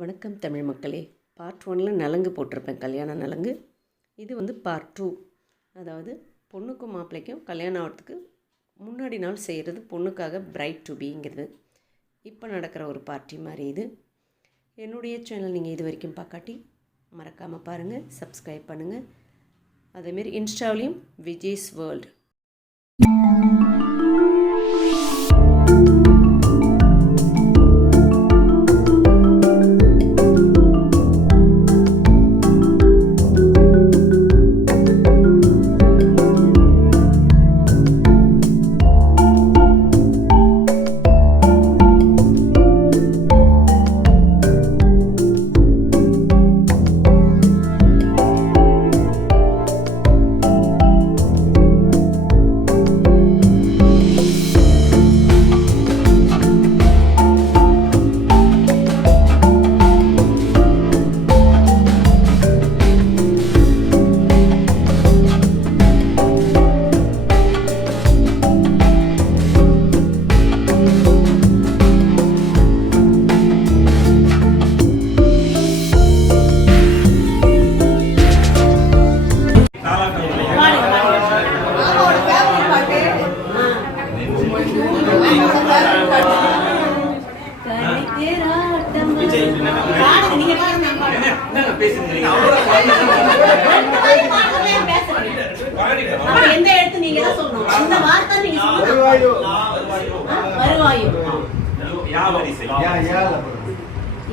வணக்கம் தமிழ் மக்களே. பார்ட் 1 நலங்கு போட்டிருப்பேன், கல்யாண நலங்கு. இது வந்து பார்ட் 2, அதாவது பொண்ணுக்கும் மாப்பிள்ளைக்கும் கல்யாணம் ஆகிறதுக்கு முன்னாடி நாள் செய்கிறது, பொண்ணுக்காக பிரைட் டு பீங்கிறது. இப்போ நடக்கிற ஒரு பார்ட்டி மாதிரி இது. என்னுடைய சேனல் நீங்கள் இது வரைக்கும் பார்க்காட்டி மறக்காமல் பாருங்கள், சப்ஸ்கிரைப் பண்ணுங்கள். அதேமாரி இன்ஸ்டாவிலையும் விஜய்ஸ் வேர்ல்டு.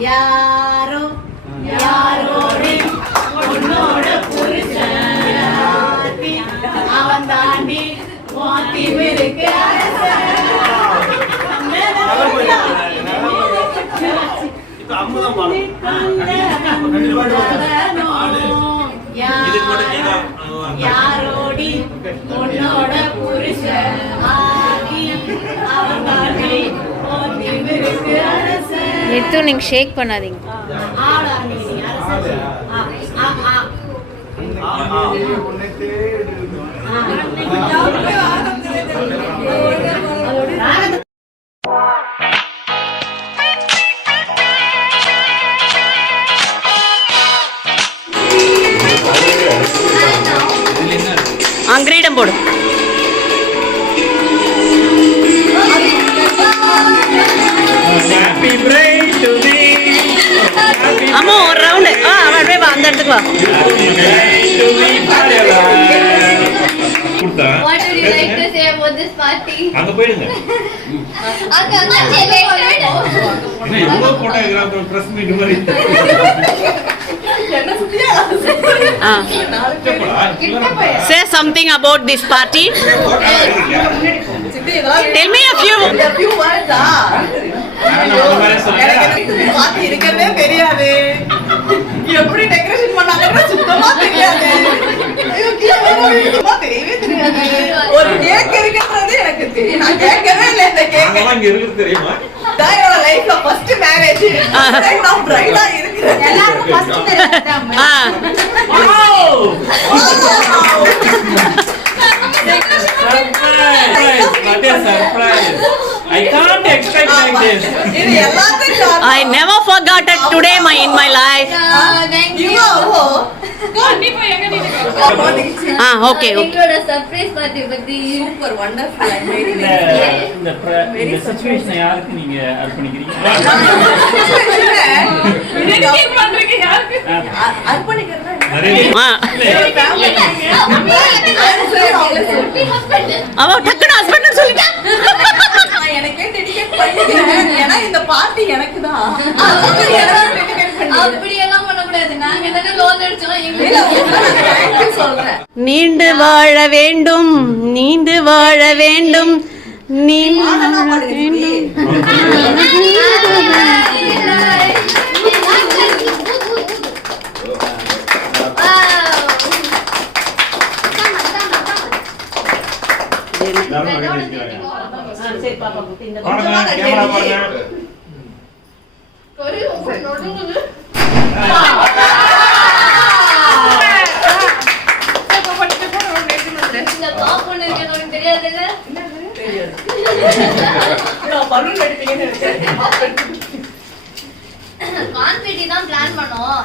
யாரோ யாரோடி உன்னோட புருஷன் அவன் தாண்டி வாத்தி இருக்கு. யாரோடி உன்னோட புருஷன் அவன் தாண்டி வாத்தி இருக்கு. நித்து நீங்க ஷேக் பண்ணாதீங்க. கிரீடம் போடு. அம்மா ஒரு ரவுண்டு அப்படியே வா, அந்த இடத்துக்கு வா. What would you like to say about this party? அங்க போயிடுங்க. அங்க எவ்வளோ போட்டோகிராஃபர் பிரஸ் மீட் மாதிரி. Say something about this party. Tell me a few words. Party இருக்கவே தெரியாது, எப்படி டெக்கரேஷன் பண்ணாங்கன்னு சுத்தமா தெரியாது, தெரியவே தெரியாது. ஒரு கேக் இருக்குன்றது எனக்கு தெரியும், நான் கேட்கவே இல்லை. இந்த கேக் அங்க இருக்கு தெரியுமா? தான் என்னோட லைஃப்ல ஃபர்ஸ்ட் மேரேஜ். நான் பிரைடா இருக்கிறேன். எல்லாரும் ஃபர்ஸ்ட் மேரேஜ் தான். Surprise! I can't expect like this. I never forgot it today in my life. Thank you. Okay. எங்களோட சர்ப்ரைஸ் பார்ட்டி பத்தி சூப்பர் வண்டர்ஃபுல் அண்ட் வெரி இந்த சிச்சுவேஷன் யாருக்கு நீங்க அர்ப்பணிக்கிறீங்க? டெடிகேட் பண்றீங்க யாருக்கு? அர்ப்பணிக்கிறதா அவ டக்குனு ஹஸ்பண்ட் சொல்லிட்டா. எனக்கே டெடிகேட் பண்ணிக்கிறேன், ஏன்னா இந்த பார்ட்டி எனக்கு தான். அப்படி எல்லாம் பண்ண கூடாது. நாங்க என்ன லோன் அடிச்சோம், எங்களுக்கு சொல்றேன். நீண்டு வாழ வேண்டும், நீண்டு வாழ வேண்டும், நீண்டு தெரியாதுல்ல? பலூன் அடிப்பீங்கன்னு நினைச்சேன். கான்ஃபிட்டி தான் பிளான் பண்ணோம்.